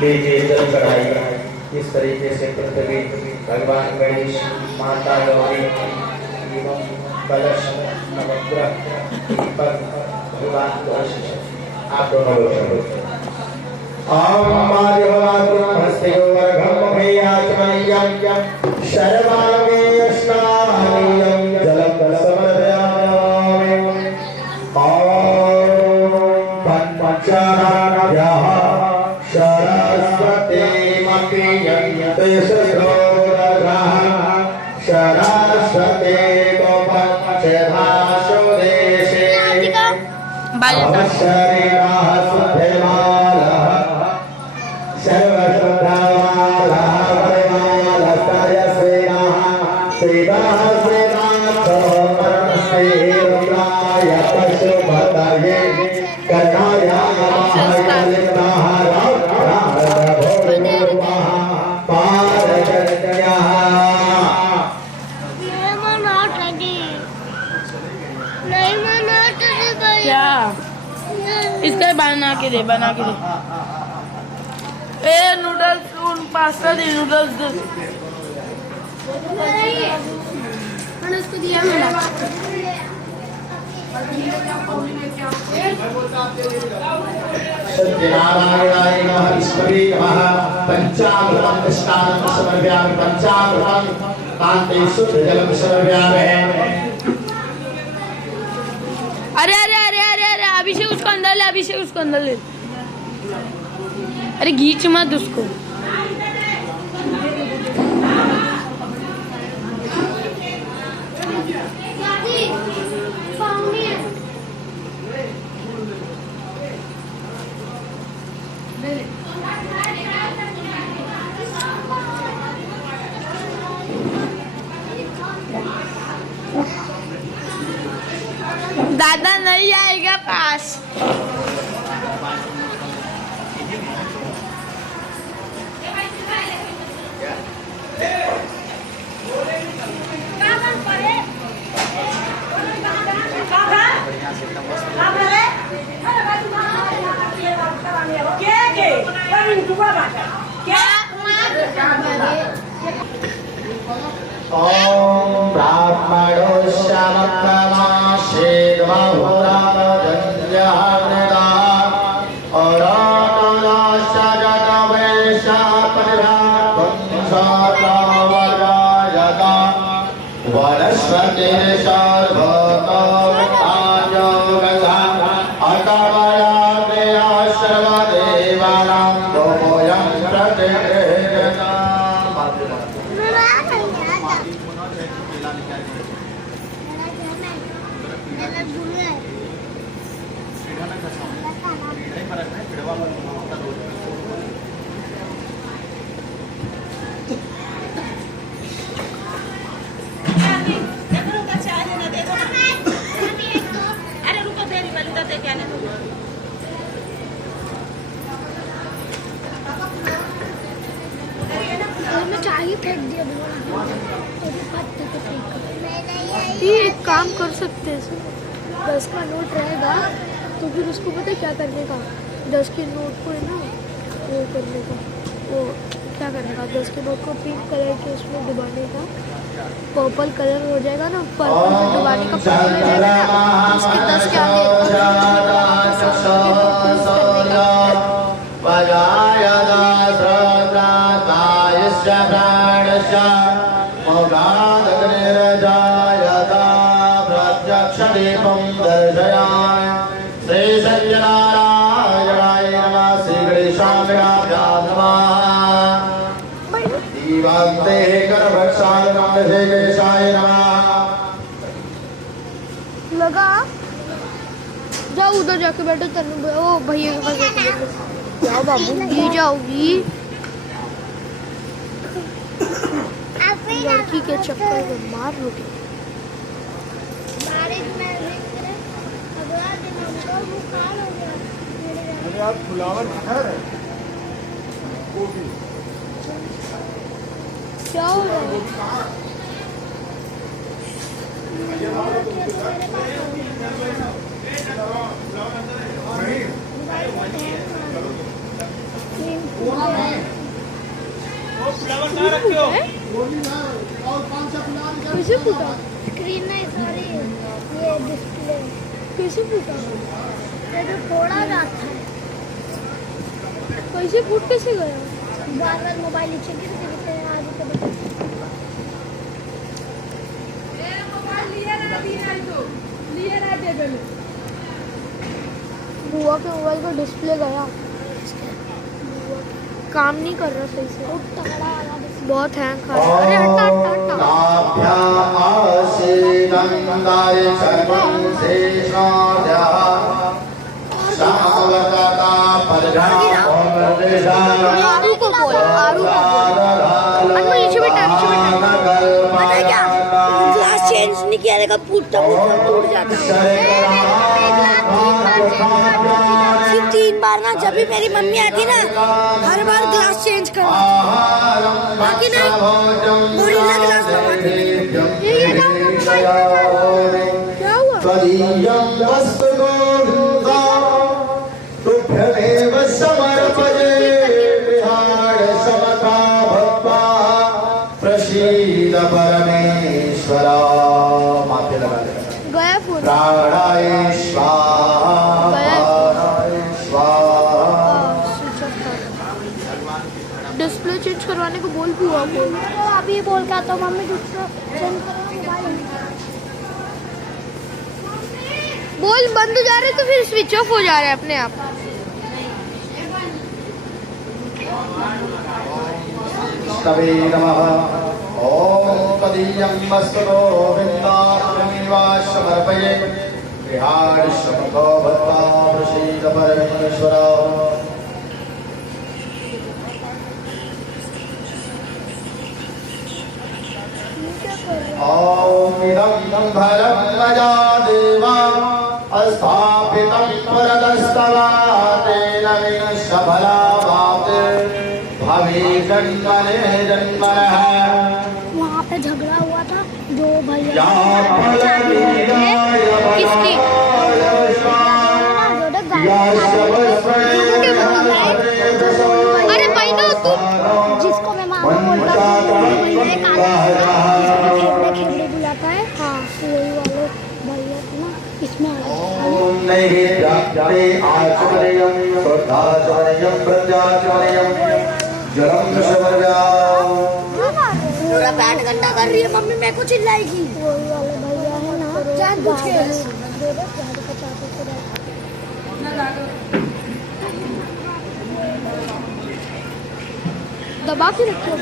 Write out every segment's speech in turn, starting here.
लीजिए जल चढ़ाई। इस तरीके से पृथ्वी भगवान गणेश माता गौरी एवं कलश नवग्रह दीपक भगवान कलश आप दोनों लोग सर्वांगे स्नानीयं जलं समर्पयामि। पंचानाभ्यः सरस्वतीमपि यन्ते सरोदरः सरस्वती गोपञ्चभाषो देशे अवशरीरः सुधेमालः सर्वश्रद्धावालः वरमालस्तयसेनः श्रीदाः श्रीनाथो परमश्रीरुद्राय पशुपतये कर्णाय इसका बना के दे ए नूडल्स पास्ता दे नूडल्स दे मैंने उसको दिया मैंने सत्यनारायणाय नमः ईश्वरी नमः पंचामृतं मिष्टान्नं समर्पयामि पंचामृतं कान्ते शुद्ध जलं समर्पयामि। अरे अरे अरे अरे अरे अभिषेक उसको अंदर ले अभिषेक उसको अंदर ले अरे घींच मत उसको दादा नहीं आएगा पास ओम ब्राह्मणो श्यामकमाशेद्वहुराजन्यहृदा औरानयाश्चर्यवेशापरिभ्रांसतावरायता वनस्पतिर्सर्वतोमुखायोगधा अतवया सर्वदेवानां दोयं प्रतिगृह्यता। ये एक काम कर सकते हैं 10 का नोट रहेगा तो फिर उसको पता है क्या करने का 10 के नोट को है ना वो करने का वो क्या करने का 10 के नोट को पिंक कलर के उसमें डुबाने का पर्पल कलर हो जाएगा ना पर्पल में डुबाने का पर्पल हो जाएगा ना उसके 10 के आगे दर्शयामि। श्री सत्यनारायणाय नमः। गणेशाभ्यां नमः दीवान्ते करभक्षाय नमः गणेशाय नमः। लगा जाओ उधर जाके बैठो तनु ओ भैया के पास जाके बैठो। जाओ बाबू ये जाओगी लड़की के चक्कर में मार लोगे। क्या हो रहा है? कैसे फूटा? स्क्रीन नहीं सॉरी ये डिस्प्ले कैसे फूटा? ये तो थोड़ा जाता है कैसे फूट कैसे गया? बार बार मोबाइल नीचे गिर गिरते हैं आज तो बुआ के मोबाइल का डिस्प्ले गया, काम नहीं कर रहा सही से, तगड़ा वाला बहुत हैंग कर रहा है। अरे हटा हटा आरू को बोल, आरू को बोल। अनु नीचे बैठा, नीचे बैठा। पता है क्या ग्लास चेंज नहीं किया रहेगा फूटता फूटता टूट जाता है। सिर्फ 3 बार ना जब भी मेरी मम्मी आती ना हर बार ग्लास चेंज कर बाकी नहीं गोरिल्ला ग्लास लगाती ये क्या हुआ? तुभ्यमेव समर्पये विहार समता भक्त्वा प्रसीद परमेश्वर। माथे लगा दे। गया फोन। प्राणाय स्वाहा प्राणाय स्वाहा। डिस्प्ले चेंज करवाने को बोल बुआ को। अभी बोल का तो मम्मी दूसरा चेंज करो मोबाइल बोल बंद हो जा रहे तो फिर स्विच ऑफ हो जा रहे हैं अपने आप। तवे नमः। ओम तदीयं मस्तको गोविन्दात्मनिवास समर्पये विहार समतो भक्त्वा प्रसीद परमेश्वर। ओम इदं भरं मया देवा स्थापितं परदस्तवा तेन विश्वभला भवे जन्मने जन्मनः। वहाँ पे झगड़ा हुआ था दो भैया किसकी? अरे भाई ना तू जिसको मैं मामा बोलता हूँ खेबड़े बुलाता है हाँ वही वाले भैया थे ना इसमें ओम नैवेद्याय आचमनीयं श्रद्धाचमनीयं प्रत्याचमनीयं जलम शवर्याम। पूरा बैठ गंदा कर रही है मम्मी मेरे को चिल्लाएगी। वही वाले भैया है ना जान पूछ के दबा के रखो।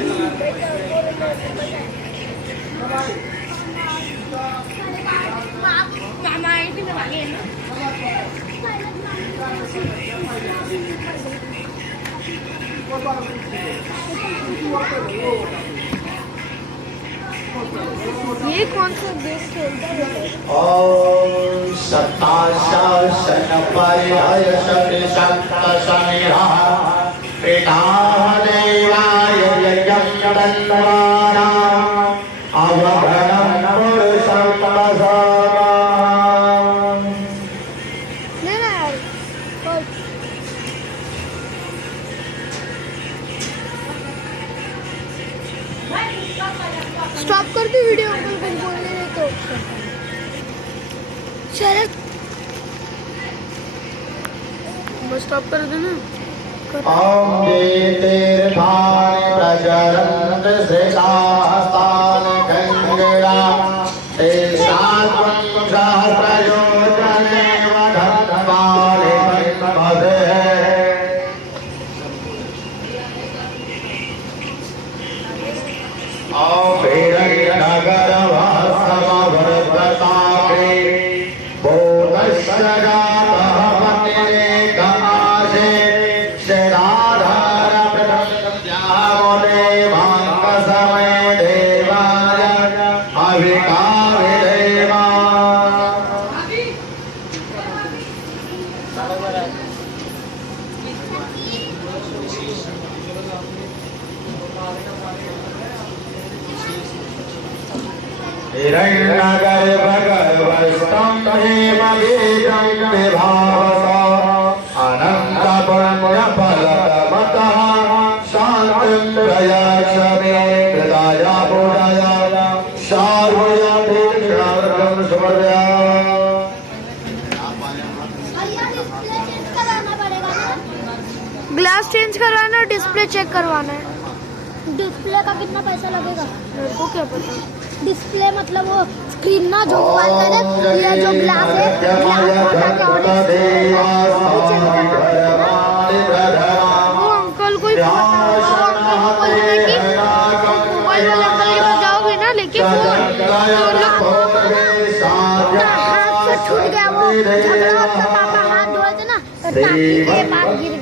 ये कौन सा गेम खेलता है? ओम सत्ता शासन परिहय शक्ति शक्ता शनिहा पिताः देवाय यज्ञं दन्वाना अवघनं पुरुषं तमसाम। नहीं ना यार स्टॉप कर दी वीडियो अंकल कुछ बोलने नहीं तो शरद बस स्टॉप कर देना। ओम तीर्थानि प्रचरन्त श्रेष्ठास्तानि गङ्गेरा तेषात्मं सहस्रयोजनेव धन्वाले पद्मभे। हिरण्यगर्भगर्भस्थं हेमबीजं विभावसा अनन्तपुण्यफलतमतः शान्तिं प्रयच्छ मे हृदया बुधया शार्वया दीक्षार्घं सुवर्या। ग्लास चेंज करवाना है, डिस्प्ले चेक करवाना है। डिस्प्ले का कितना पैसा लगेगा? मेरे को क्या पता। डिस्प्ले मतलब वो स्क्रीन ना जो मोबाइल का है, ये जो ग्लास है, ग्लास का क्या होता है? वो अंकल को ही पता होगा। वो अंकल को बोलना कि मोबाइल वाले अंकल के पास जाओगे ना, लेके फोन हाथ से छूट गया, वो झगड़ा होता, पापा हाथ धोए थे ना, टाकी के पास गिर गया।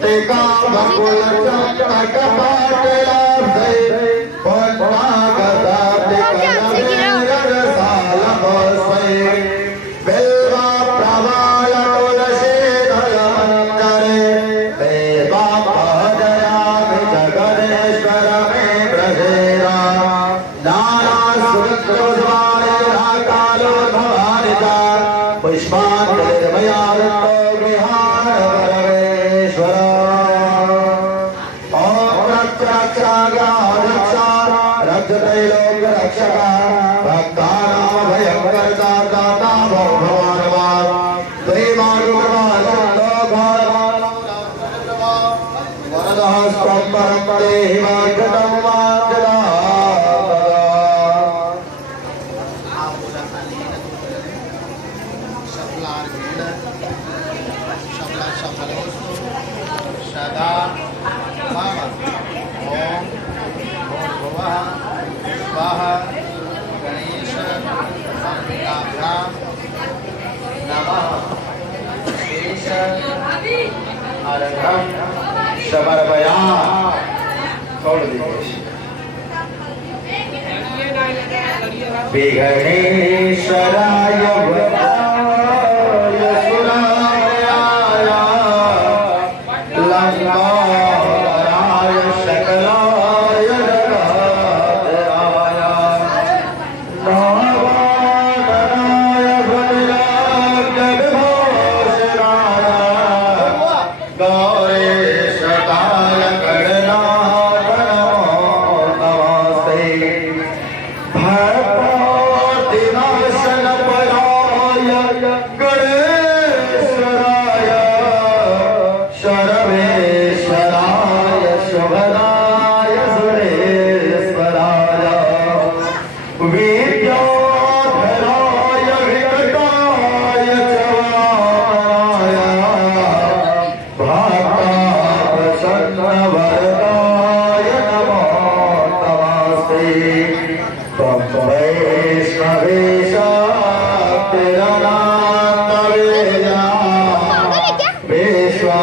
समर्पया छोड़ दीजिए। विघ्नेश्वराय वराय सुराय लंकाराय सकलाय जगदराय नारायणाय भद्राय जगदोषराय गौरीशताय गणनाथ नमो नमस्ते। भक्तिनाशनपराय गणेश्वराय शरवेश्वराय शुभदाय सुरेश्वराय विद्याधराय विकटाय चवाय भक्ताप्रसन्नवरदाय नमो नमस्ते। वैष्णवेशा तेरा नाम वेदा विश्वा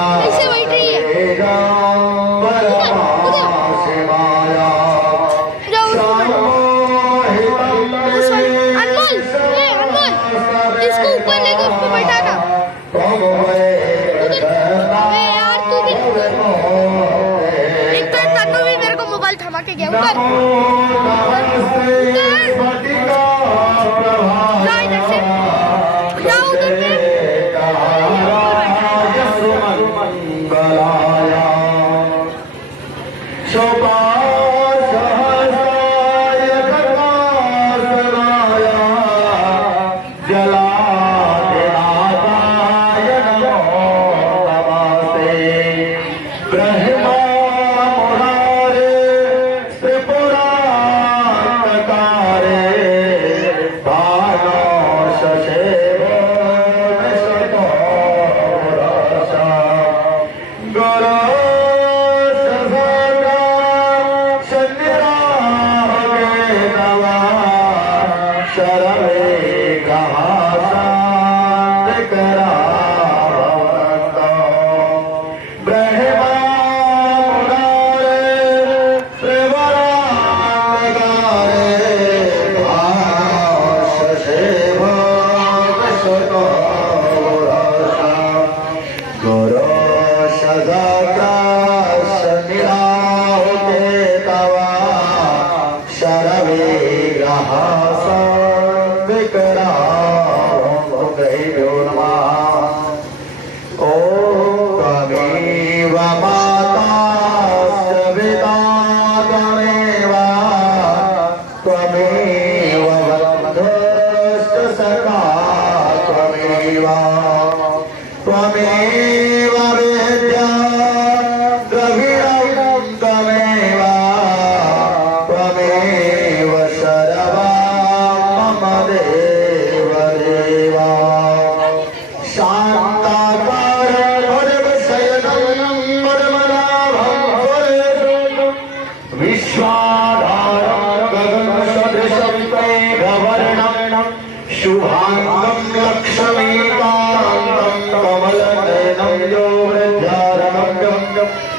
इसको ऊपर लेके उसको बैठाना। यार तू भी एक तो तनु भी मेरे को मोबाइल थमा के गया। ऊपर जा इधर से, जा उधर पे।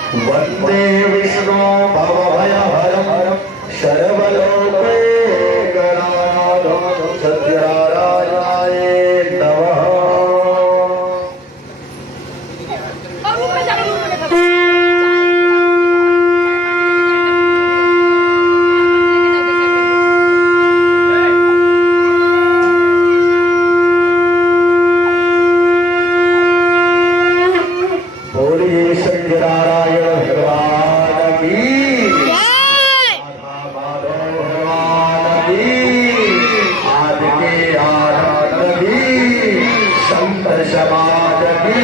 वंदे विष्णु भवभयहरं सर्वलोकैकनाथं सत्यनारायणाय नमः। बोलिए सत्यनारायण भगवान की, राधा माधव भगवान की, आदि के आनंद की, संत समाज की।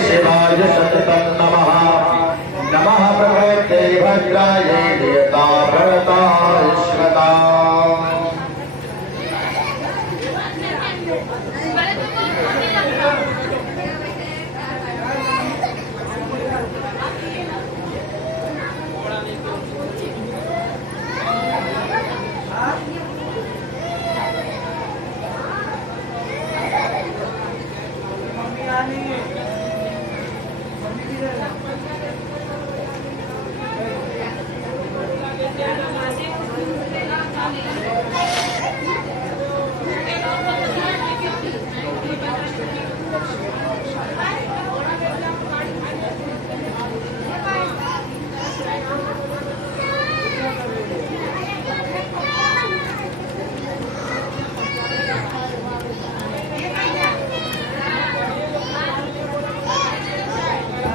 शिवाय सततं नमः। नमः भगवते भद्राय नियता भरताश्वता।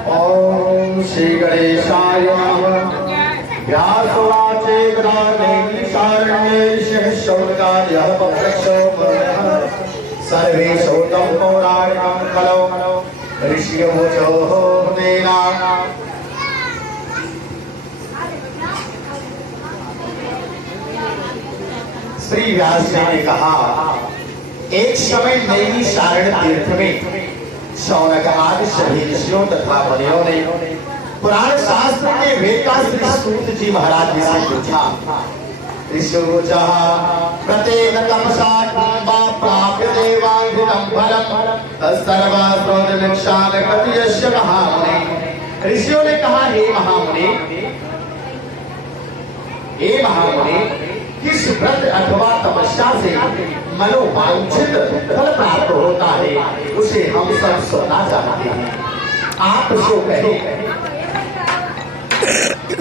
ओम श्री गणेशाय नमः। व्यासवाचे गदानैमिषारण्ये शिवशौनकार्यः पक्षो वर्णः। सर्वे शौतं पौराणिकं खलौ ऋषिवचोः नेना। श्री व्यास जी ने कहा, एक समय नैमिषारण्य तीर्थ में शौनक आदि सभी ऋषियों तथा मुनियों ने पुराण शास्त्र के वेदव्यास श्री सूत जी महाराज जी से पूछा। ऋषिवचः प्रत्येक तपसा वा प्राप्य देवांगिनं फलं तत्सर्वस्रोतविक्षान कतियस्य महामुने। ऋषियों ने कहा, हे महामुने, किस व्रत अथवा तपस्या से मनोवांछित फल प्राप्त होता है, उसे हम सब सुनना चाहते हैं, आप सो कहें।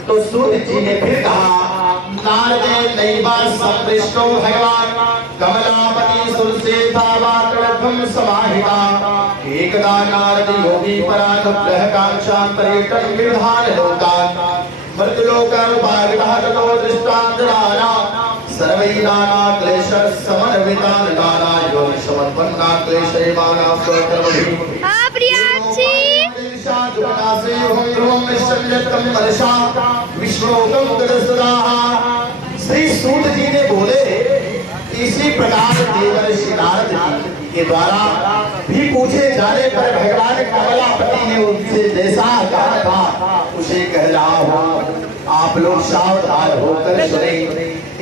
तो सूत जी ने फिर कहा, नारदे नैवा संपृष्टो भगवान कमलापति सुरसेतावाक्रम समाहिता। एकदा नारद योगी परानुग्रह कांक्षां पर्यटन विधान लोकान् मृत्युलोकानुभावितः ततो दृष्टान्तराणा सर्वैराना क्लेश समन्वितानदाना योनिशमत्पन्ना क्लेशैवाना स्वकर्मभिः। प्रियांशी जुगनासे हम ध्रुवं निश्चल्यतं मनसा विश्वोकं गदसदाः। श्री सूत जी ने बोले, इसी प्रकार देवर्षि नारद जी के द्वारा भी पूछे जाने पर भगवान कमलापति ने उनसे जैसा कहा था उसे कह रहा हूं, आप लोग सावधान होकर सुने।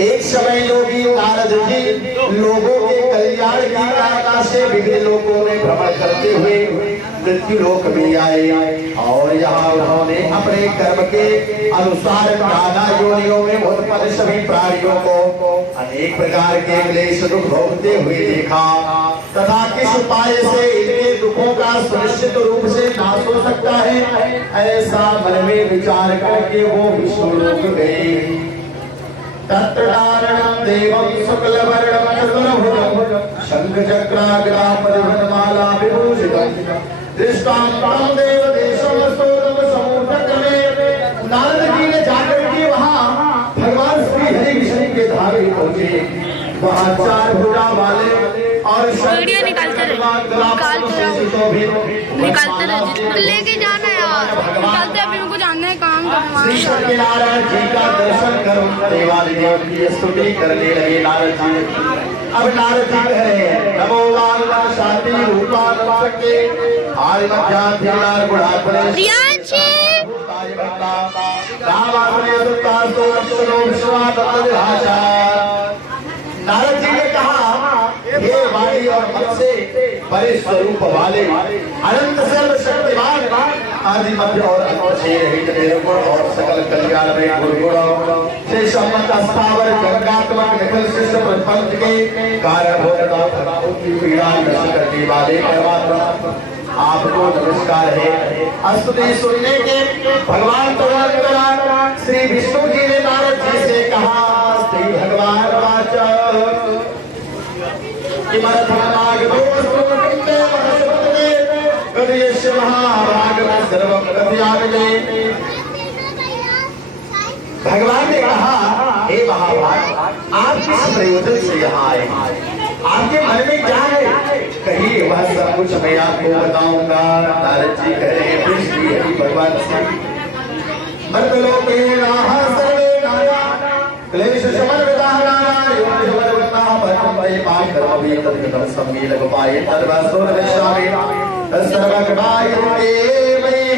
एक समय योगी नारद जी लोगों के कल्याण की कामना से विभिन्न लोकों में भ्रमण करते हुए मृत्यु लोक में आए और यहाँ उन्होंने अपने कर्म के अनुसार नाना योनियों में उत्पन्न सभी प्राणियों को अनेक प्रकार के क्लेश दुख भोगते हुए देखा तथा किस उपाय से इनके दुखों का सुनिश्चित रूप से नाश हो सकता है, ऐसा मन में विचार करके वो विष्णु लोक गए। तत्कारणं देवं शुक्लवर्णं चतुर्भुजं शंखचक्राग्रापरिवनमाला विभूषितं दृष्टां तं देवदेशं स्तोत्रं समूढक्रमे। नारद जी ने जाकर के वहाँ भगवान श्री हरि विष्णु के धाम में पहुँचे। वहाँ चार भुजा वाले और वीडियो निकालते रहे लेके जाना यार, निकालते अभी उनको जानना है काम श्री सत्यनारायण जी का दर्शन करो, देवादिदेव की स्तुति करने लगे नारद जी। अब नारद जी कह रहे हैं, नमो वाला शांति रूपा नमस्ते आदि मध्यान्तिनार गुणात्मने प्रियांशी नारद जी ने कहा, सबसे बड़े स्वरूप वाले अनंत सर्वशक्तिमान आदि मध्य और अंत से रहित निर्गुण और सकल कल्याण में गुरुगुण से सम्मत स्थावर गंगात्मक निखिल शिष्ट प्रपंच के कारण भोगदाता की पीड़ा नष्ट करने वाले परमात्मा आपको नमस्कार है। स्तुति सुनने के भगवान तरुण श्री विष्णु जी ने नारद जी से कहा, श्री भगवान वाचा भगवान ने कहा, हे महाभाग, आप किस प्रयोजन से यहाँ आए? आपके मन में क्या है? कहिए, वह सब कुछ मैं आपको बताऊंगा। नारद जी कह रहे हैं, पृथ्वी हरि भगवान से मर्तलोके नाहा सर्वे नाया क्लेश शमन विदाहना योग जबरवता परम वै पाप कर्म वी तद्गतम सम्मील गोपाय तर्वासुर विश्वामे सर्वगणाय ते मये।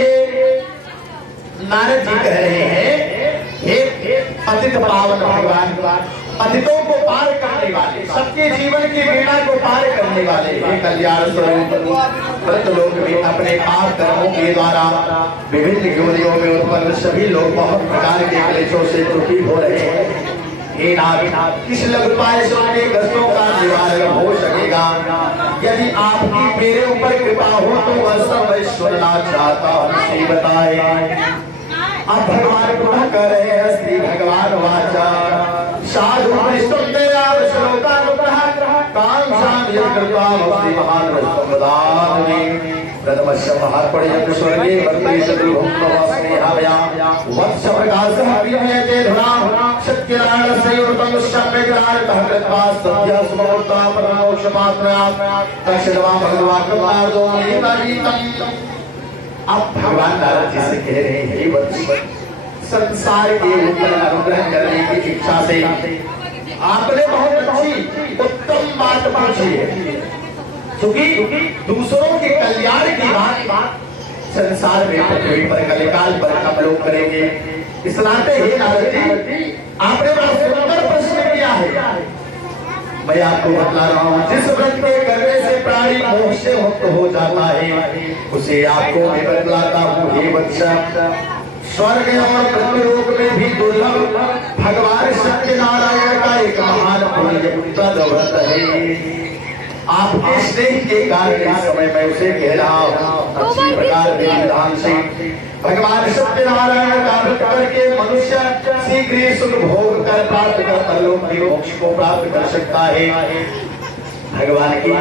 नारद जी कह रहे हैं, हे पतित पावन भगवान, पतितों को पार करने वाले, सबके जीवन की वीणा को पार करने वाले, हे कल्याण स्वरूप मृतलोक में अपने पाप कर्मों के द्वारा विभिन्न योनियों में उत्पन्न सभी लोग बहुत प्रकार के क्लेशों से दुखी हो रहे हैं। हे नाथ, किस लघु उपाय से उनके कष्टों का निवारण हो सकेगा? यदि आपकी मेरे ऊपर कृपा हो तो वह सब मैं सुनना चाहता हूँ, श्री बताए। अब भगवान पुनः कह रहे हैं, श्री भगवान वाचा साधु प्रथमस्य महात्मयं स्वर्गे वर्तते सदुर्भुक्तवास्नेहाभया वत्स प्रकाशः विमयते धुना सत्यनारायण संयुक्तं सम्यग्रारतः कृत्वा सद्यः सुमूर्ता परमोक्षपात्रयात् तक्षणवा भगवान् कृपार्दो नीतानीतम्। अब भगवान नारद जी से कह रहे हैं, हे वत्स, संसार के ऊपर अनुग्रह करने की इच्छा से आपने बहुत अच्छी उत्तम बात पूछी है, क्योंकि दूसरों के कल्याण की बात संसार में पृथ्वी पर कलिकाल पर हम लोग करेंगे। इस नाते हे नारद जी, आपने बड़ा सुंदर प्रश्न किया है। मैं आपको बतला रहा हूँ, जिस व्रत के करने से प्राणी मोह से मुक्त हो जाता है, उसे आपको मैं बतलाता हूँ। हे वत्स, स्वर्ग और पृथ्वीलोक में भी दुर्लभ भगवान सत्यनारायण का एक महान पुण्यप्रद व्रत है। आपके स्नेह के कारण इस समय मैं उसे कह रहा हूँ। अच्छी प्रकार विधान से भगवान सत्यनारायण का व्रत करके मनुष्य शीघ्र ही सुख भोग कर प्राप्त कर परलोक के मोक्ष को प्राप्त कर सकता है। भगवान की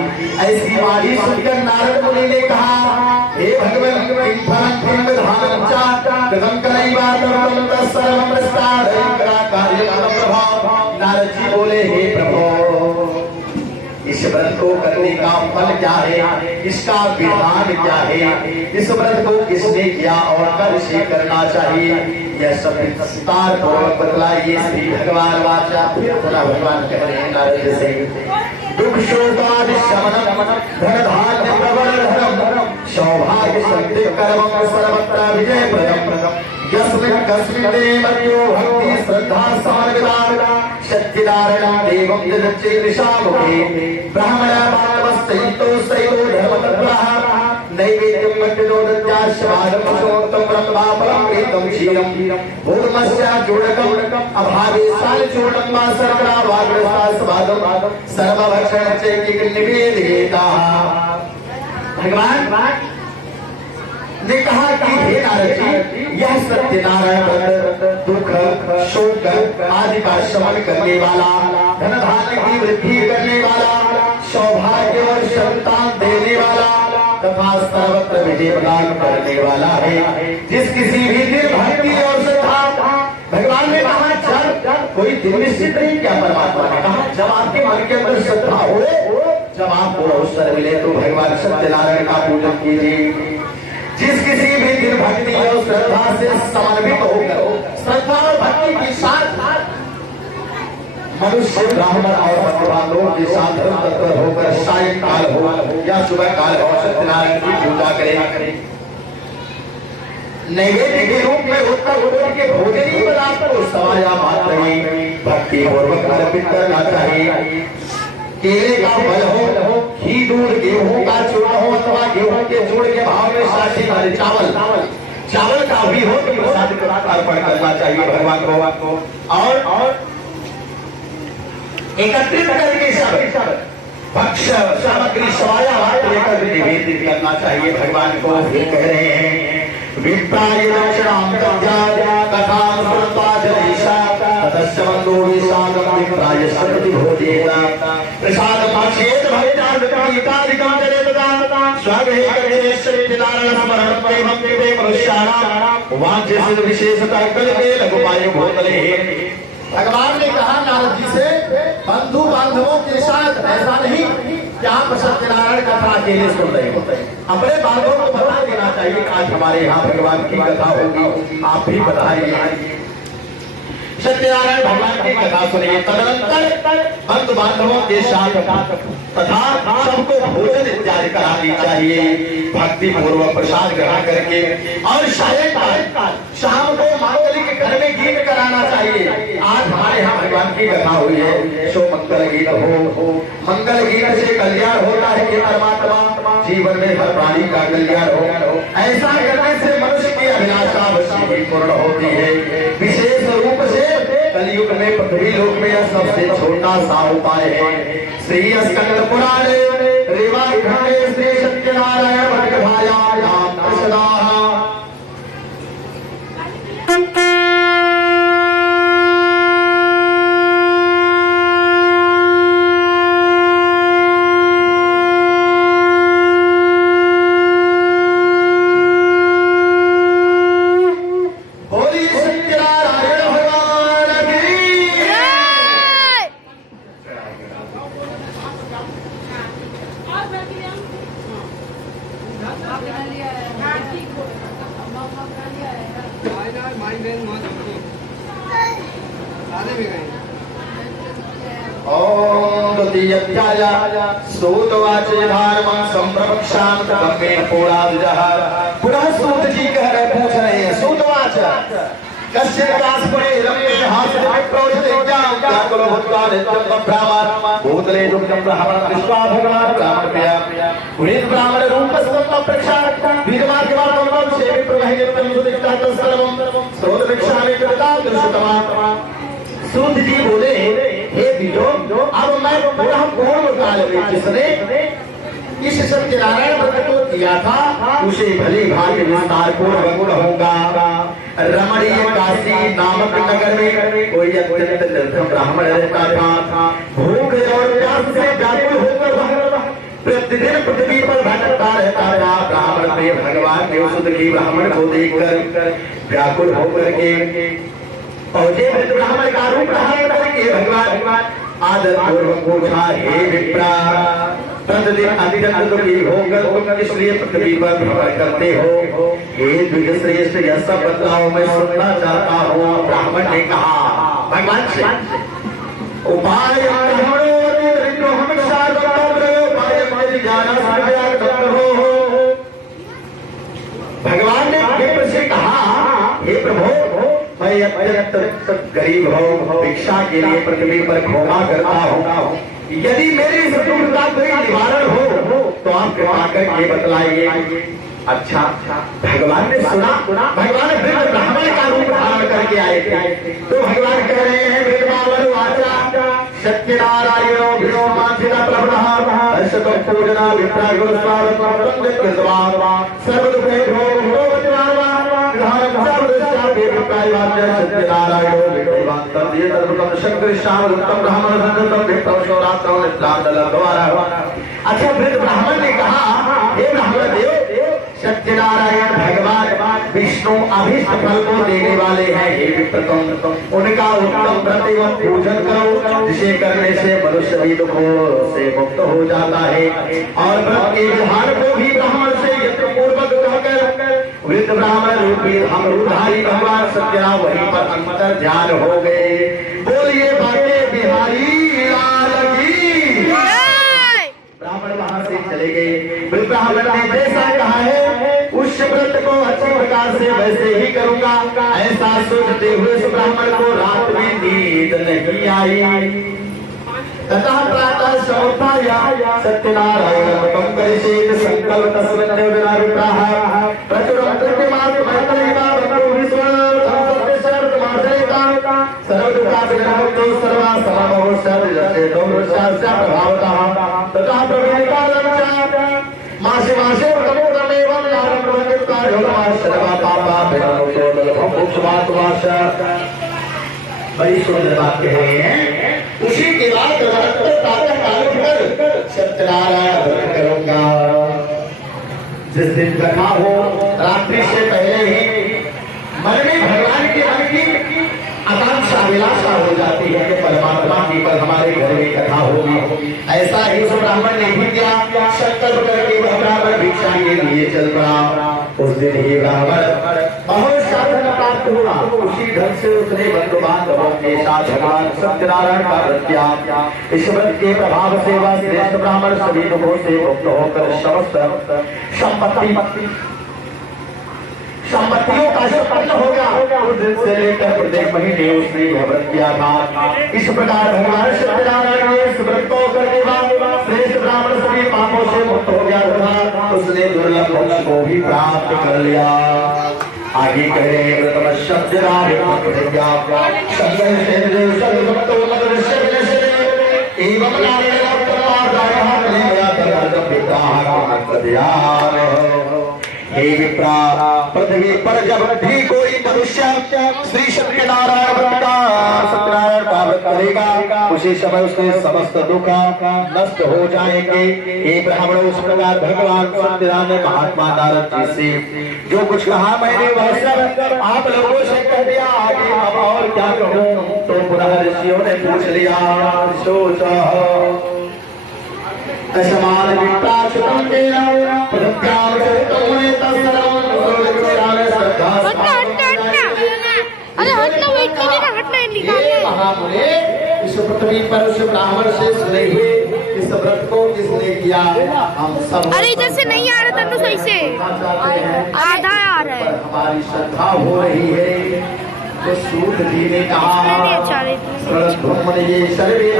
ऐसी वाणी सुनकर नारद मुनि ने कहा, हे भगवान, नारद जी बोले, हे प्रभु, इस व्रत को करने का फल क्या है? इसका विधान क्या है? इस व्रत को किसने किया और कब से करना चाहिए? यह सब विस्तार पूर्वक बतलाइए, श्री भगवान वाचा। फिर पुनः भगवान कह रहे हैं नारद से, दुख शोकादि शमनम धन धान्य प्रबल धर्म सौभाग्य शक्ति कर्म सर्वत्र विजय प्रदम यस्मिन् कस्मिन् देवयो भक्ति श्रद्धा समर्पिता सच्चिदानंद देवं जगच्चे दिशामुखे ब्राह्मण मानवस्तैतो सैतो धर्मतत्त्वः नैवेद्यं मट्टिनोदत्याश्वादं पुष्पोक्तं ब्रह्माफलं प्रीतं क्षीरं भूर्मस्य चूडकम् अभावे सालचूर्णं वा शर्करा वा गृहस्थास्वादं सर्वभक्षणं निवेदयेताः। भगवान ने कहा कि हे नारद जी, यह सत्यनारायण व्रत दुख शोक आदि का शमन करने वाला, धन धान्य की वृद्धि करने वाला, सौभाग्य और संतान देने वाला तथा सर्वत्र विजय प्रदान करने वाला है। जिस किसी भी दिन भक्ति और श्रद्धा, भगवान ने कहा जब कोई दिन निश्चित नहीं किया, परमात्मा ने कहा जब आपके मन के अंदर श्रद्धा हो, जब आपको अवसर मिले तो भगवान सत्यनारायण का पूजन कीजिए। जिस किसी भी दिन भक्ति और श्रद्धा से समन्वित होकर, श्रद्धा और भक्ति के साथ मनुष्य ब्राह्मण और भगवानों के साथ धर्म तत्पर होकर सायंकाल हो या सुबह काल हो सत्यनारायण की पूजा करें। नैवेद्य के रूप में उत्तर कोटि के भोजनी पदार्थ को सवाया मात्र ही भक्ति पूर्वक अर्पित करना चाहिए। केले का फल हो, खीर घी दूध गेहूं का चूर्ण हो अथवा गेहूं के चूर्ण के भाव में 60 वाले चावल का भी हो तो प्रसाद अर्पण करना चाहिए भगवान को। और एकत्रित करके सब भक्ष्य सामग्री सवाया लेकर निवेदित करना चाहिए भगवान को। ये कह रहे हैं विप्राय दक्षिणाम कथा विप्राय सर्वति भोजेता प्रसाद पक्षेत भवितादिकं चलेता स्वगृहे गृहे सत्यनारायण स्मरण प्रेमं देवे मनुष्याणां वांछित विशेषता कल्पे लघुपाय भूतले। भगवान ने कहा नारद जी से बंधु बांधवों के साथ ऐसा नहीं कि आप सत्यनारायण कथा अकेले सुन रहे हो, अपने बांधवों को बता देना चाहिए आज हमारे यहाँ भगवान की कथा होगी, आप भी बताइए। सत्यनारायण भगवान की कथा सुनिए, तदनंतर बंधु बांधवों के साथ तथा सबको भोजन इत्यादि करानी चाहिए, भक्ति पूर्वक प्रसाद ग्रहण करके। और शाम को मांगलिक घर में गीत कराना चाहिए। आज हमारे यहाँ भगवान की कथा हुई है, सो मंगल गीत हो। मंगल गीत से कल्याण होता है कि परमात्मा जीवन में हर प्राणी का कल्याण हो। ऐसा करने से मनुष्य की अभिलाषा अवश्य ही पूर्ण होती है। विशेष रूप से कलयुग में पृथ्वी लोक में यह सबसे छोटा सा उपाय है। श्री स्कंद पुराण रेवा खंडे श्री सत्यनारायण भट्टभायाम प्रसदाः। ओम द्वितीयाध्याय सूतवाच धर्मं संप्रवक्षाम तमेन पुरादजः। पुनः सूत जी कह रहे पूछ रहे हैं सूतवाच कस्य कास्पुरे रम्ये हास्य विप्रोषते ज्ञाकुलो भूत्वा नित्यं ब्राह्मण भूतले दुःखं ब्राह्मण दृष्ट्वा भगवान् ब्राह्मण प्रिया पुनीत ब्राह्मण रूपस्वं प्रक्षालक्ता विद्यमान के बाद सेवि प्रवहितं सुदिष्टा सर्वं स्रोत वृक्षामि कृता दृष्टवा। सूत जी बोले हे विदो अब मैं पुनः पूर्व काल में जिसने इस सत्यनारायण व्रत को किया था उसे भली भांति विस्तार पूर्वक कहूंगा। रमणीय काशी नामक नगर में कोई अत्यंत निर्धन ब्राह्मण रहता था। भूख और प्यास से व्याकुल होकर वह प्रतिदिन पृथ्वी पर भटकता रहता था। ब्राह्मण ने भगवान के उस दुखी ब्राह्मण को देखकर व्याकुल होकर के पहुंचे ब्राह्मण का रूप धारण करके भगवान आदर पूर्वक पूछा हे विप्रा प्रतिदिन अत्यंत दुखी होकर इसलिए पृथ्वी पर भ्रमण करते हो। हे द्विज श्रेष्ठ यह सब बदलाव मैं सुनना चाहता हूँ। ब्राह्मण ने कहा भगवान से उपाय भगवान ने विप्र से कहा हे प्रभु मैं अत्यंत गरीब हूँ, भिक्षा के लिए पृथ्वी पर घूमा करता हूँ। यदि मेरी शत्रुता कोई निवारण हो तो आप कृपा करके बतलाइए। अच्छा भगवान ने सुना। भगवान वृद्ध ब्राह्मण का रूप धारण करके आए थे तो भगवान कह रहे हैं सत्यनारायणो विष्णुमांसिता प्रभुः हर्षतो पूजना विप्रा गुरुस्वामी सर्वदुःखेभ्यो सत्यनारायणो विष्णुवांतर्येतद्भुतं शंकरिष्ठावदुत्तम ब्राह्मण संततं विप्रवशोरात्रं निद्रांदलद्वारा। अच्छा वृद्ध ब्राह्मण ने कहा हे ब्राह्मण देव सत्यनारायण भगवान विष्णु अभीष्ट फल को देने वाले हैं। हे विप्रतम उनका उत्तम प्रतिवत पूजन करो जिसे करने से मनुष्य भी दुखों से मुक्त हो जाता है। और व्रत के विधान को भी ब्राह्मण से यत्न पूर्वक कहकर वृद्ध ब्राह्मण रूपी हम रूपधारी भगवान सत्यनारायण वहीं पर अंतर ध्यान हो गए। बोलिए बाटे बिहारी लाल की। ब्राह्मण वहां से चले गए। ब्राह्मण ने जैसा कहा है उस व्रत को अच्छी प्रकार से वैसे ही करूंगा। ऐसा सोचते हुए उस ब्राह्मण को रात में नींद नहीं आई। ततः प्रातः समुत्थाय सत्यनारायणं करिष्येत् संकल्प तस्मिन् विनाविप्राः प्रचुरं कृत्यमात् मैत्रीका सर्वदुःखाभिनमुक्तो सर्वा सममोषस्य प्रभावतः तथा प्रवीणकालं च मासे मासे व्रतमेवं यानं प्रवृत्तायोगमाश्रवा पापा विनमुक्तो लभं मोक्षवातवास। बड़ी सुंदर बात कह रहे हैं। उसी के बाद प्रातः काल उठकर सत्यनारायण व्रत करूंगा। जिस दिन कथा हो रात्रि से पहले ही मन में भगवान के मन की आकांक्षा अभिलाषा हो जाती है कि परमात्मा की पर हमारे घर में कथा होगी। ऐसा ही उस ब्राह्मण ने भी किया, संकल्प करके वह ब्राह्मण भिक्षा के लिए चल पड़ा। उस दिन ही ब्राह्मण बहुत साधन प्राप्त हुआ। उसी ढंग से उसने बंधु बांधवों के साथ भगवान सत्यनारायण का व्रत किया। इस व्रत के प्रभाव से वह श्रेष्ठ ब्राह्मण सभी दुखों से मुक्त होकर समस्त संपत्तियों का संपन्न हो गया। उस दिन से लेकर प्रत्येक महीने उसने यह व्रत किया था। इस प्रकार भगवान सत्यनारायण ने इस व्रत को करने बाद श्रेष्ठ ब्राह्मण सभी पापों से मुक्त हो गया था। उसने दुर्लभ मोक्ष को भी प्राप्त कर लिया। आगे कह रहे हैं व्रतम शब्द हे विप्रा, पृथ्वी पर जब भी कोई मनुष्य श्री सत्यनारायण सत्यनारायण का व्रत करेगा उसी समय उसके समस्त दुख नष्ट हो जाएंगे। हे ब्राह्मण, उस प्रकार भगवान सत्यनारायण ने महात्मा नारद जी से जो कुछ कहा मैंने वह सब आप लोगों से कह दिया। आगे अब और क्या कहूँ? तो पुनः ऋषियों ने पूछ लिया। सोच असमान विप्राचुतम तेरा प्रत्याम चरितम महामुने इस पृथ्वी पर उस ब्राह्मण से सुने हुए इस व्रत को किसने किया? हम सब। अरे इधर से नहीं आ रहा तन्नू सही से, आधा आ रहा है। हमारी श्रद्धा हो रही है। तो सूत जी ने कहा ये शरीर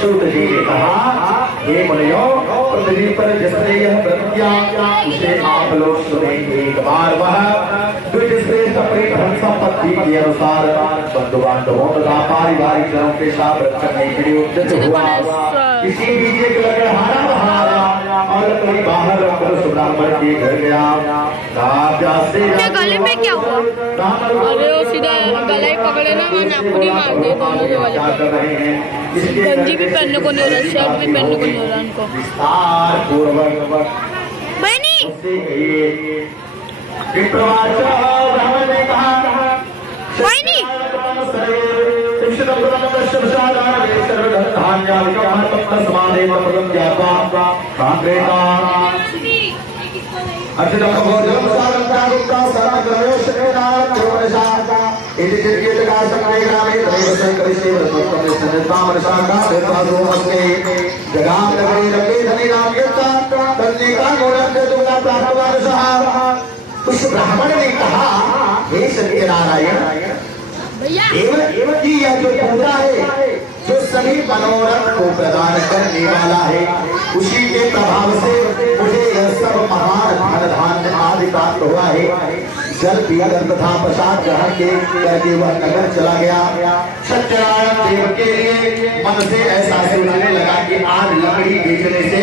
सूत जी ने कहा हे मुनियों, पृथ्वी पर जिसने यह व्रत किया उसे आप लोग सुनेंगे। एक बार वह श्रेष्ठ अपनी धन संपत्ति के अनुसार बंधु बांधवों तथा पारिवारिक जनों के साथ व्रत करने के लिए उद्यत हुआ। इसी बीच एक लकड़हारा बहारा और लकड़ी बाहर रखकर उस ब्राह्मण के घर गया। गले में क्या हुआ? अरे वो सीधा गला ही पकड़े ना, मैंने अपनी मार दी दोनों के वाले। गंजी भी पहनने को नहीं हो रहा, शर्ट भी पहनने को नहीं हो रहा उनको। बहनी बहनी उस ब्राह्मण ने कहा हे सत्यनारायण, एवं यह जो पूजा है जो सभी मनोरथ को प्रदान करने वाला है उसी के प्रभाव से मुझे यह सब महान धन धान्य आदि प्राप्त हुआ है। जल पीकर तथा प्रसाद ग्रहण करके वह नगर चला गया। सत्यनारायण देव के लिए मन से ऐसा सोचने लगा कि आज लकड़ी बेचने से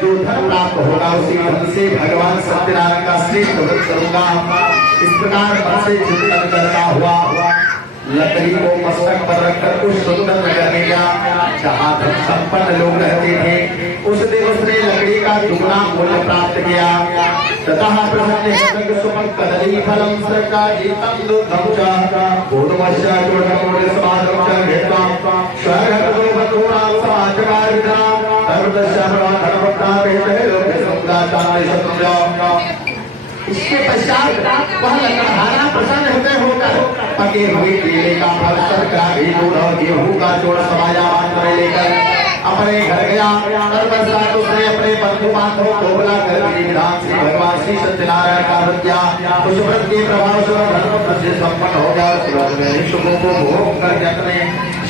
जो धन प्राप्त होगा उसी धन से भगवान सत्यनारायण का श्रेष्ठ व्रत करूंगा। इस प्रकार मन से चिंतन करता हुआ लकड़ी को मस्तक पर रखकर उस सुंदर नगर में गया जहाँ धन संपन्न लोग रहते थे। उस दिन उसने लकड़ी का दुगना मूल्य प्राप्त किया। तथा प्रसन्न सुमन कदली फलम सरका जीतम दुधम चा बोधवश्य जोड़मोड़ समाधम च भेदवा स्वर्ग दो बतोरा समाजकार विदा सर्वदशा धर्मता भेद लोक समुदाय सत्य। इसके पश्चात वह लकड़हारा प्रसन्न हृदय होकर पके हुए केले का फल, शर्करा घी, दूध और गेहूं का जोड़ समाया मात्र लेकर अपने घर गया। तत्पश्चात उसने अपने बंधु बांधवों को बुलाकर विधान से भगवान श्री सत्यनारायण का व्रत किया। उस व्रत के प्रभाव से धर्म से संपन्न हो गया। सूरज में ऋषभों को भोग करके अपने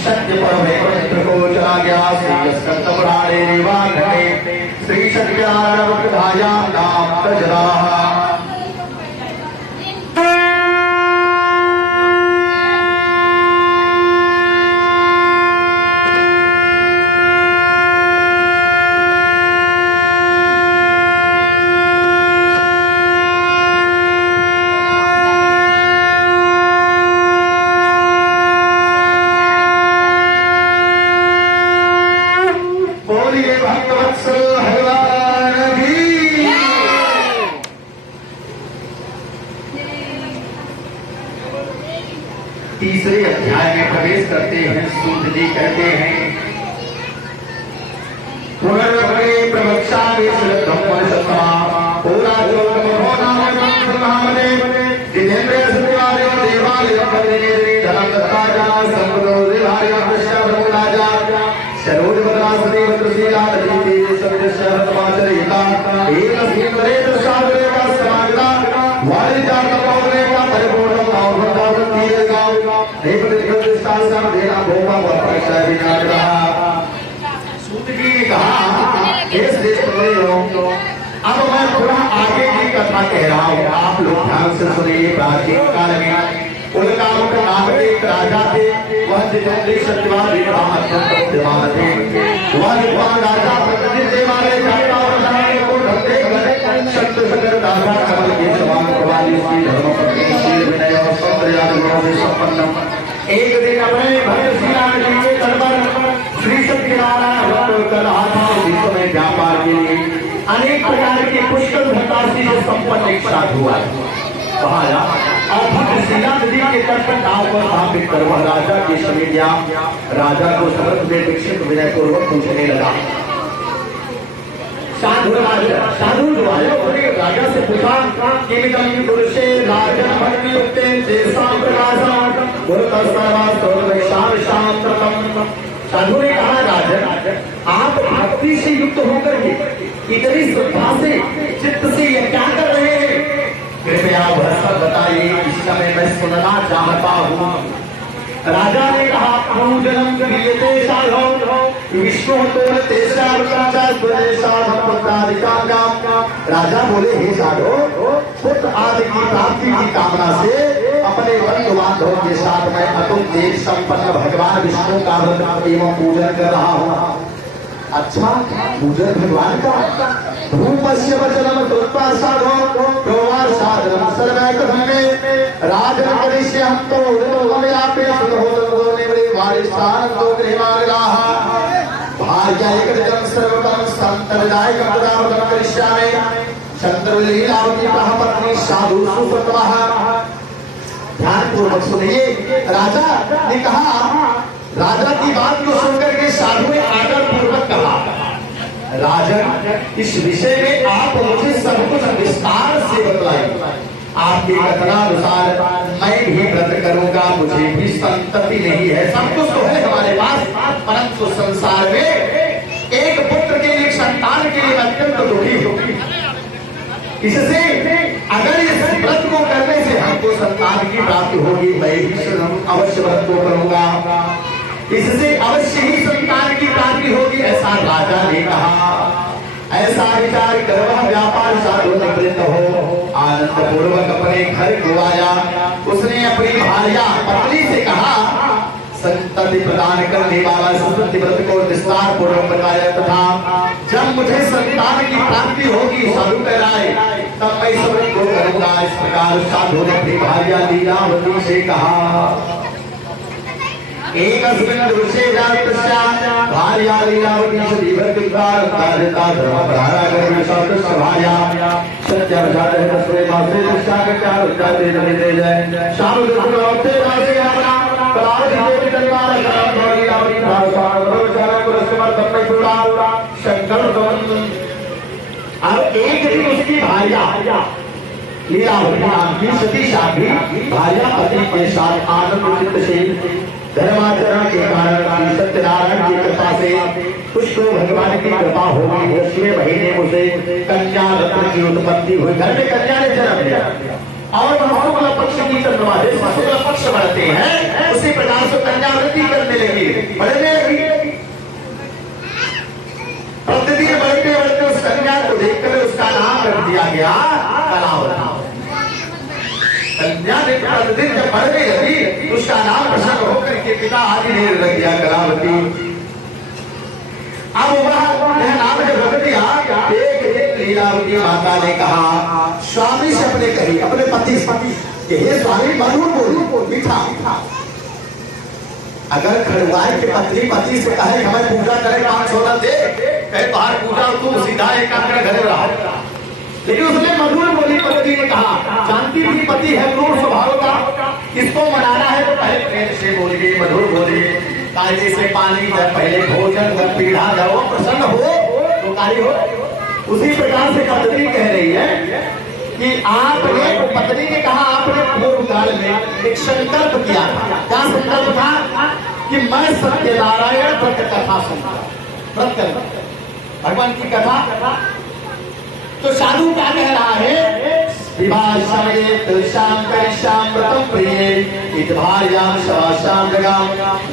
सत्य पर पवित्र को चला गया। श्री स्कंद पुराणे रेवा घटे श्री सत्यनारायण वृद्धायां नाम तजरा। तीसरे अध्याय में प्रवेश करते हैं। सूत जी कहते हैं पुनर्वरे प्रवक्षा सूत जी ने कहा अब मैं थोड़ा आगे की कथा कह रहा हूँ, आप लोग ध्यान से सुनिए। प्राचीन काल में उल्कामुख नाम के एक राजा थे। वह जितेंद्र सत्यवान अत्यंत बुद्धिमान थे। वह विद्वान राजा प्रतिदिन देवालय जाता और नारायण को ढकते शब्द सकर दादा कमल के समान वाली उसकी धर्मपत्नी शील विनय और सौंदर्य गुणों से संपन्न एक दिन अपने भक्त श्री राम जी के दरबार श्री सत्यनारायण व्रत कर रहा था। विश्व में व्यापार के लिए अनेक प्रकार के पुष्कर धनराशि से संपन्न एक साधु आया। और भक्त श्री राम जी के तट पर नाव पर स्थापित कर वह राजा के समीप गया। राजा को समर्थ में दीक्षित विनय पूर्वक पूछने लगा। साधु जो आया उसने राजा से पूछा कि पुरुषे राजन भक्ति युक्ते तेषां प्रकाशः साधु ने कहा राजन आप भक्ति से युक्त होकर के इतनी श्रद्धा से चित्त से यह क्या कर रहे हैं? कृपया वह सब बताइए, इस समय मैं सुनना चाहता हूँ। राजा ने कहा पूजनम क्रियते साधो विष्णु तो राजा बोले हे साधो पुत्र आदि की प्राप्ति की कामना से अपने बंधु बांधवों के साथ मैं अतुल तेज संपन्न भगवान विष्णु का व्रत एवं पूजन कर रहा हूँ। अच्छा पूजन भगवान का धूपस्य वचनम कृत्वा साधो प्रोवार साधनम सर्वै कथमे राजन करिष्य हम तो उदयापे सुहोदो निवृ वारिस्थान तो गृहमागराः भार्या एकजन सर्वतम संतर्दायकं प्रदानं करिष्यामि चंद्रलीलावती कहा पत्नी साधु सुसतमः। ध्यान पूर्वक सुनिए। राजा ने कहा, राजा की बात को सुनकर के साधु ने आदर पूर्वक कहा राजन इस विषय में आप मुझे सब कुछ विस्तार से बताइए। आपके कथनानुसार मैं भी व्रत करूंगा, मुझे भी संतति नहीं है, सब कुछ तो है हमारे पास, परंतु संसार में एक पुत्र के लिए संतान के लिए अत्यंत दुखी होगी। इससे अगर इस व्रत को करने से हमको संतान की प्राप्ति होगी, मैं भी अवश्य व्रत को करूंगा, इससे अवश्य ही संतान की प्राप्ति होगी, ऐसा राजा ने कहा। ऐसा विचार कर वह व्यापार साधु निवृत्त हो आनंद पूर्वक अपने घर को आया। उसने अपनी भार्या पत्नी से कहा संतति प्रदान करने वाला सुसुप्ति व्रत को विस्तार पूर्वक बताया तथा जब मुझे संतान की प्राप्ति होगी साधु कहलाए तब मैं इस व्रत को करूंगा। इस प्रकार साधु ने अपनी भार्या लीलावती से कहा। एक दृश्य भार्या लीलावती शंकर। अब एक दिन उसकी भार्या लीलावती नाम की सती साध्वी भार्या पति के साथ आनंद चित्त से धर्माचरण के कारण सत्यनारायण की कृपा से कुछ तो भगवान की कृपा हो गई। 10वें महीने उसे कन्या रत्न की उत्पत्ति हुई। घर में कन्या ने जन्म लिया और शुक्ल पक्ष की चंद्रमा शुक्ल पक्ष बढ़ते हैं, उसी प्रकार से कन्या वृद्धि करने लगी, बढ़ने लगी। प्रतिदिन बढ़ते बढ़ते उस कन्या को देखकर उसका नाम रख दिया गया कलावती। कन्या ने प्रतिदिन जब बढ़ने लगी उसका नाम प्रसन्न होकर के पिता आदि ने रख दिया कलावती। अब वह नाम जब रख दिया, एक दिन लीलावती माता ने कहा स्वामी से अपने कही अपने पति कि हे स्वामी मधुर बोलो मीठा। अगर खड़ुआई के पति से कहे हमें पूजा करे 500 न दे, कहे बाहर पूजा तू सीधा एकाग्र घर रहा। लेकिन उसने मधुर बोली पति ने कहा, जानती थी पति है क्रूर स्वभाव का, इसको मनाना है तो पहले प्रेम से बोलिए, मधुर बोलिए, कायदे से पानी जब पहले भोजन जब पीढ़ा जाओ प्रसन्न हो तो कार्य हो। उसी प्रकार से पत्नी कह रही है कि आपने पत्नी ने कहा आपने पूर्व काल में एक संकल्प किया था। क्या संकल्प था? कि मैं सत्यनारायण व्रत कथा सुनूंगा, भगवान की कथा। तो साधु क्या कह रहा है? विवाह समये तुलसाम करिष्याम व्रतम प्रिये इतभार्याम सवासाम जगाम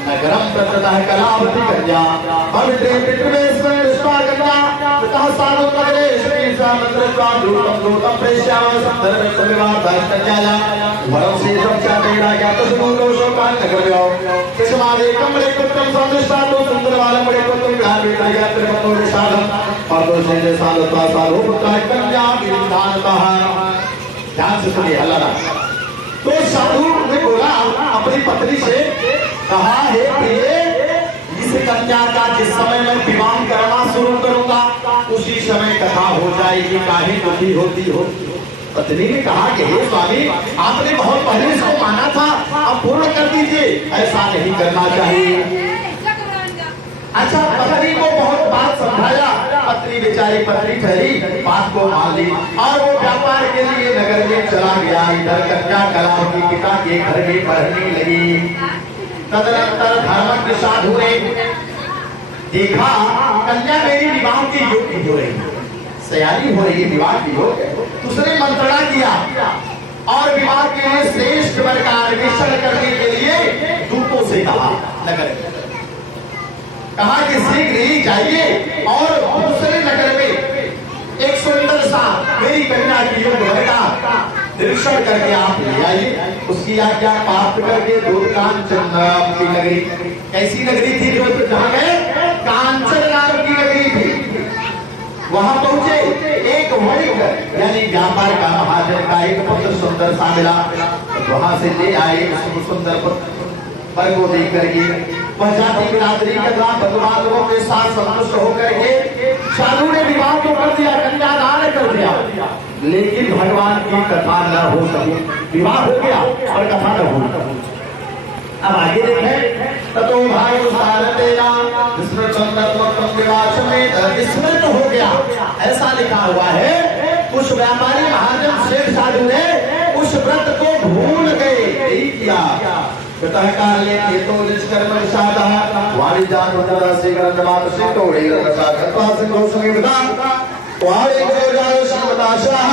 नगरम प्रततः कलावती कन्या पवित्रे पितृवेश्वर दृष्टा कन्या ततः साधु नगरे श्रीसा मंत्रत्वां दूतम दूतम प्रेष्यामः संदर्भे सविवादाय कन्याया वरं शेषं च तेरा ज्ञातसुमूलो शोकान् नगरयो किस्मादे कमले पुत्रं संदृष्टातो सुंदरवालं बड़े पुत्रं ग्रामीणया त्रिमतो साधम और दूसरे ने साधुत्वा साधु पुत्राय कन्या विधानतः। ध्यान से सुनिए हल्ला। तो साधु ने बोला अपनी पत्नी से, कहा हे प्रिय इस कन्या का जिस समय मैं विवाह करना शुरू करूंगा उसी समय कथा हो जाएगी, काहे दुखी होती हो। पत्नी ने कहा कि हे स्वामी आपने बहुत पहले इसको माना था, अब पूर्ण कर दीजिए, ऐसा नहीं करना चाहिए। अच्छा पत्नी को बहुत बात समझाया, पत्नी बेचारी पत्नी ठहरी, बात को मान ली और वो व्यापार के लिए नगर में चला गया। इधर कन्या कलावती पिता के घर में पढ़ने लगी। तदनंतर धर्मज्ञ साधु ने देखा कन्या मेरी विवाह की योग्य हो रही है, सयानी हो रही है, विवाह की योग्य। उसने मंत्रणा किया और विवाह के लिए श्रेष्ठ वर का अन्वेषण करने के लिए दूतों से कहा नगर में, कहा कि शीघ्र ही जाइए और दूसरे नगर में एक सुंदर सा मेरी कन्या की योग्य वर का निरीक्षण करके आप ले आइए। उसकी आज्ञा प्राप्त करके दूरकांचन नाम की नगरी, कैसी नगरी थी जो जहाँ गए? कांचन नाम की नगरी थी। वहां पहुंचे, एक वणिक यानी व्यापार का महाजन का एक पुत्र सुंदर सा मिला, वहां से ले आए सुंदर पुत्र को देख करके वह जाति बिरादरी के द्वारा भगवान लोगों के साथ संतुष्ट होकर के साधु ने विवाह तो कर दिया, कन्यादान कर दिया, लेकिन भगवान की कथा न हो सकी। विवाह हो गया और कथा न हो। अब आगे देखें, ततो भाई तेरा विस्मृत हो गया, ऐसा लिखा हुआ है। उस व्यापारी महाजन शेख साधु ने उस व्रत को भूल गए, नहीं किया। काले तो निष्कर्म साधा वाणी जान उतरा से गंधमात से तोड़े रसा कथा से घोषणे बता वाणी जो जायो श्रीमदाशाह